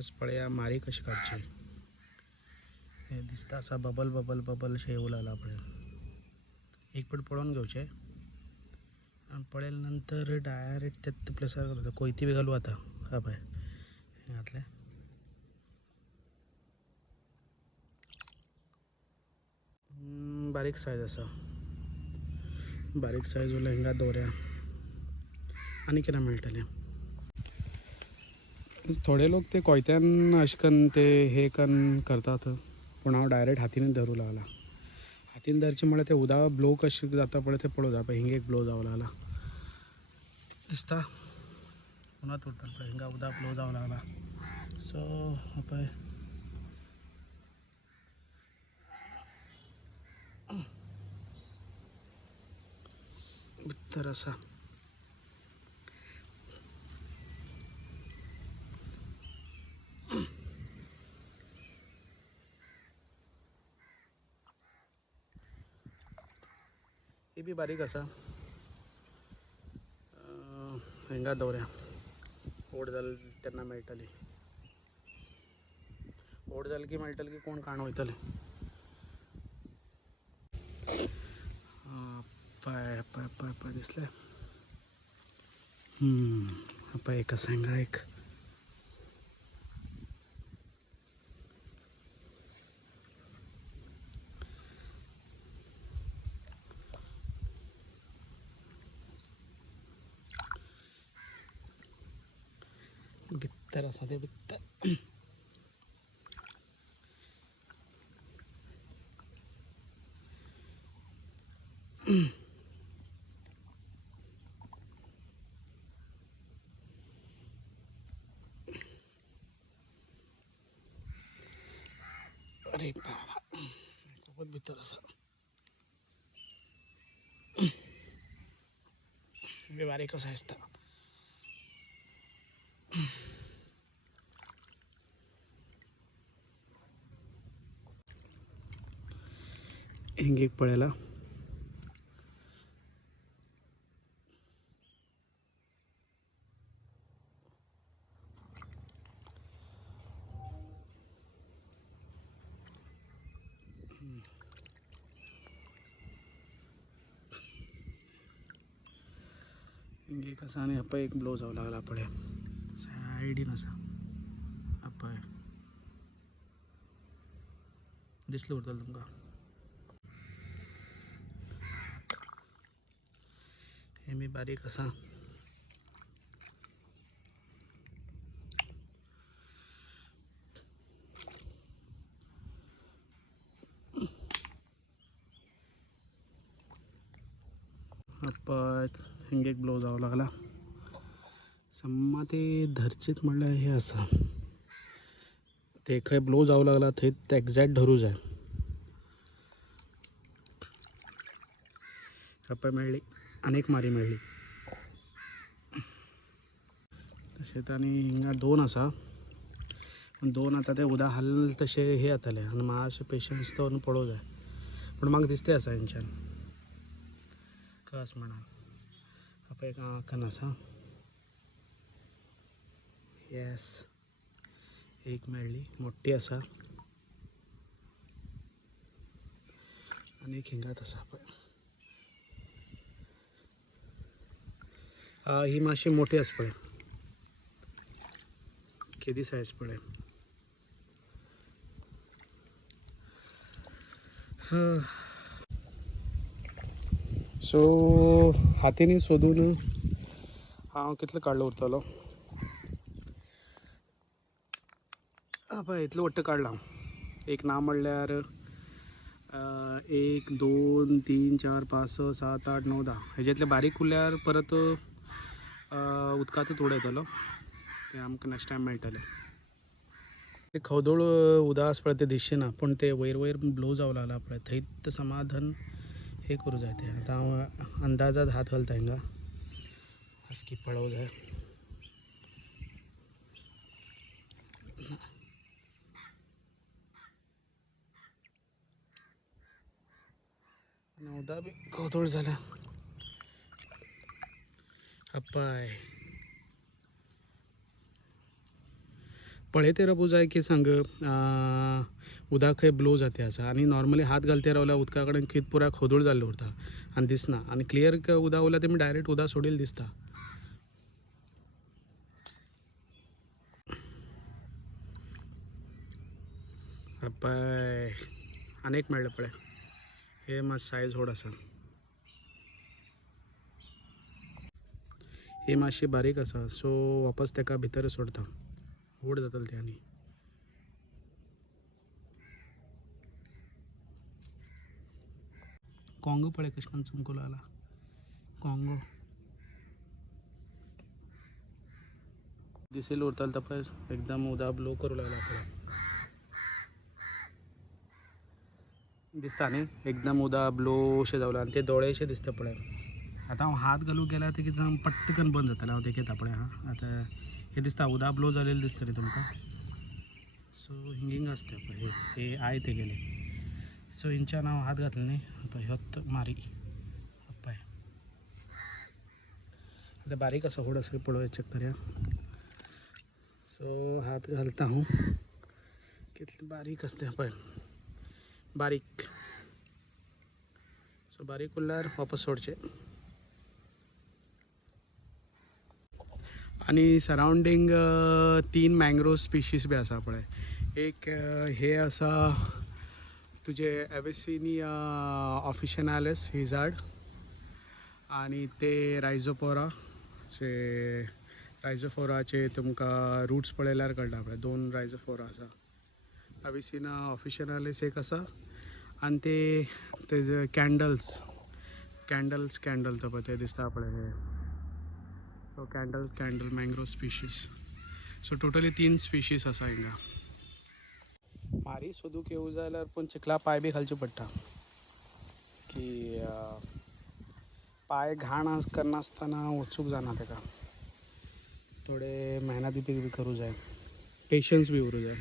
खास पळया मारी कशी काढची हे दिसता असा बबल बबल बबल शे येऊ लागला पळय एक पट पळून घेवचे आणि पळेल नंतर डायरेक्ट त्यात प्लेसार करतो कोयती बी घालू आता हा पाय घातले बारीक साईज असा बारीक साईज लेहंगा दोऱ्या आणि किती मेळटले थोडे लोक ते कोयत्यान अशकन ते हे कन करतात पण हांव डायरेक्ट हातीन धरू लागला हातीन धरचे म्हळ्यार ते उदक ब्लो कशें जाता पळय ते पळोवं जाय हिंग एक ब्लो जावं लागला दिसता पुन्हा उरतलो पळय हिंगा उदक ब्लो जावं लागला सो पळय भितर असा ही बी बारीक असा हिंगा दोऱ्या ओड जाल तेन्ना मेळटली ओड जाल की मेळटली की कोण काण वयतले पाय पाय पाय पाय दिसले पाय एक असा हिंगा एक भितर असा ते भितर अरे बाबा खूपच भितर असा बारीक असा दिसता हिंग एक पळयला हिंग एक असा आणि आपण एक ब्लो जावं लागला पळय सायडीन असा आपण दिसलं उरतलं तुमका हे मी बारीक असा आपण हिंग एक ब्लो जावं लागला सम्मा ते धरचेत म्हणल्यार हे असा ते खंय ब्लो जावं लागला थंय ते एक्झॅक्ट धरू जाय आपण मेळ्ळी अनेक मारी मेळ्ळी तशेंच आनी हिंगा दोन आसा दोन आता ते उदक हाल तशे हे जातले आनी मातशे पेशंस दवरून पळोवं जाय पूण म्हाका दिसता आसा हेंच्यान कस म्हणून आपण एक आंकन आसा येस एक मेळ्ळी मोठी आसा आनी एक हिंगात आसा पळय ही मातशी मोठी आसा पळय केदी सायज पळय सो हातीन सोदून हांव कितलो काडलो उरतलो पळय इतलो वट्ट काडला एक ना म्हणल्यार 1 2 3 4 5 6 7 8 9 10 हेज्यातले बारीक उरल्यार परत उदकांतूच उडयतलो ते आमकां नेक्स्ट टायम मेळटले ते खवदळ उदक आसा पळय ते दिसचें ना पूण ते वयर वयर ब्लो जावं लागला पळय थंयत समाधान हे करूं जाय ते आतां हांव अंदाजात हात घालता हिंगा आसकी पळोवं जाय आनी उदक बी खवदळ जाल्या अपाय पळे ते रबू जाय की सांग उदक खंय ब्लो जाते आसा आनी नॉर्मली हात घालते रावल्यार उदका कडेन कित पुरा खोदूळ जाल्लो उरता आनी दिसना आनी क्लियर उदक उरल्यार तेमी डायरेक्ट उदक सोडिल्लें दिसता. पळय आनीक मेळ्ळें पळय हे मात सायज व्हड आसा. ही मातशी बारीक आसा सो वापस तेका भितर सोडता व्हड जातलें तें आनी. कॉंगो पळय कशें करून चुमकूल आला कॉंगो दिसेल उरतालो तो पळय एकदम उदक ब्लो करूं लागला पळय दिसता न्ही एकदम उदक ब्लो अशें जावलां आनी ते दोळे अशें दिसता पळय. आतां हांव हात घालूंक गेल्यार ते कितें पट्टकन बंद जातालें हांव दाखयता पळय हां आतां हे दिसता उदक ब्लो जालेलें दिसता न्ही तुमकां. सो हिंगींग आसता पळय हे आय ते गेले सो हिंच्यान हांव हात घातलो न्ही पळय ह्योत मारी पळय आतां बारीक आसा व्हड आसा पळोवया चॅक करया. सो हात घालता हांव कितले बारीक आसता पळय बारीक सो बारीक उरल्यार वापस सोडचे. आणि सरावंडींग 3 मँग्रोव स्पिशीस बी आसा पळय. एक हे आसा तुजे एवेसिनिया ऑफिशिनालिस ही झाड आणि ते रायझोफोराचे तुमकां रुट्स पळयल्यार कळटा पळय 2 रायझोफोरा आसा. एवेसिना ऑफिशिनालिस एक आसा आणि ते तेजे कॅन्डल तो पळय ते दिसता पळय हे so candle mangrove species. So totally 3 species आसा हिंगा. मारी सोदूंक येवं जाल्यार पूण चिखला पांय बी घालचे पडटा की पांय घाण करनासतना वचूंक जायना तेका. थोडे मेहनत बी करूं जाय पेशन्स बी उरूं जाय.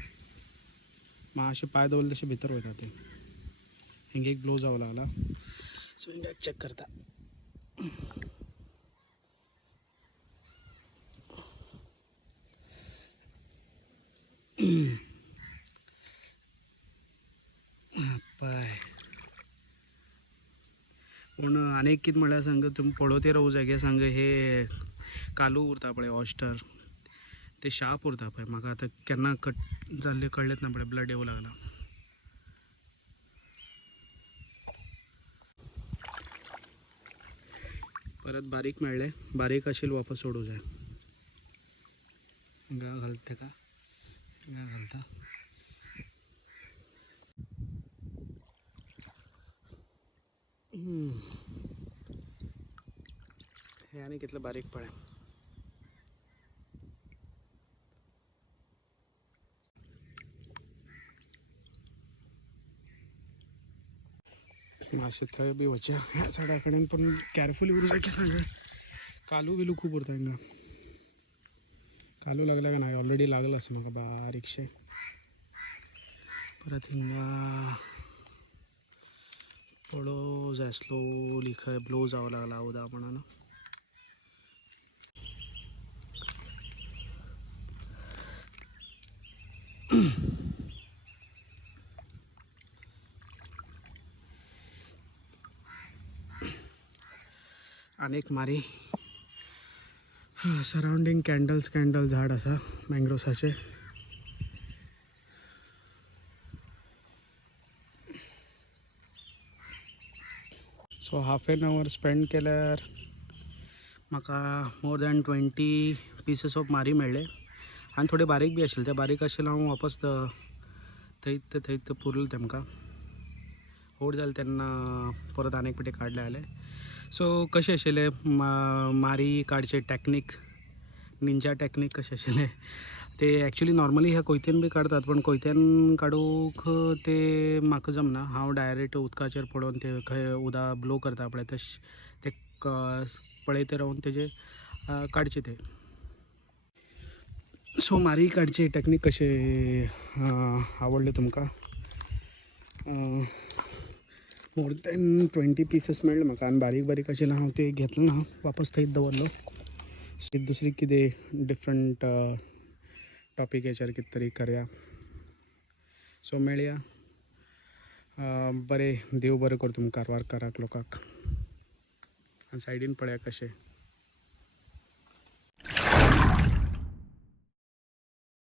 मातशे पांय दवरले तशे भितर वयता ते. हिंगा एक ब्लो जावं लागला सो हिंगा चॅक करता. पाय पूण आनीक कितें म्हळ्यार सांग तुमी पळोवते रावूं जाय गे सांग हे कालू उरता पळय ऑस्टर ते शार्प उरता पळय. म्हाका आतां केन्ना कट जाल्ले कळ्ळेंच ना पळय ब्लड येवं लागला. परत बारीक मेळ्ळे बारीक आशिल्ले वापस सोडूं जाय. हिंगा घालता तेका हिंगा घालता हे आनी कितले बारीक पळय. मातशें थंय बी वचया ह्या सायडा कडेन पूण कॅरफुली उरूं जाय की सांग. कालू बिलू खूब उरता हिंगा. कालू लागला का नाही ऑलरेडी लागला आसा म्हाका बारीकशे. परत हिंगा पळोवं जाय स्लोली खंय ब्लो जावं लागला उदक म्हणून. आनीक मारी सरावंडींग कॅन्डल झाड आसा मँग्रोवसाचे. So half an hour spend केल्यार म्हाका मोर दॅन 20 पीसीस ऑफ मारी मेळ्ळे आनी थोडे बारीक बी आशिल्ले. ते बारीक आशिल्ले हांव वापस थंयत पुरले तेमकां व्हड जालें तेन्ना परत आनीक पिटे काडले जाल्यार. सो कशें आशिल्लें मारी काडचे टॅक्नीक निंजा टॅक्नीक कशें आशिल्लें ते एक्चुली नॉर्मली ह्या कोयतेन बी काडतात पूण कोयतेन काडूंक ते म्हाका जमना. हांव डायरेक्ट उदकाचेर पडोवन ते खंय उदक ब्लो करता पळय तशें ते पळयते रावन तेजे काडचे ते. सो मारी काडची टॅक्नीक कशें आवडले तुमकां. मोर दॅन 20 पीसीस मेळ्ळे म्हाका आनी बारीक बारीक आशिल्ले हांव ते घेतलो ना वापस थंयच दवरलो. दुसरी कितें डिफरंट टॉपिक हेचेर कितें तरी करया. सो मेळया. बरें देव बरें कर तुमकां कारवारकाराक लोकांक. आनी सायडीन पळया कशें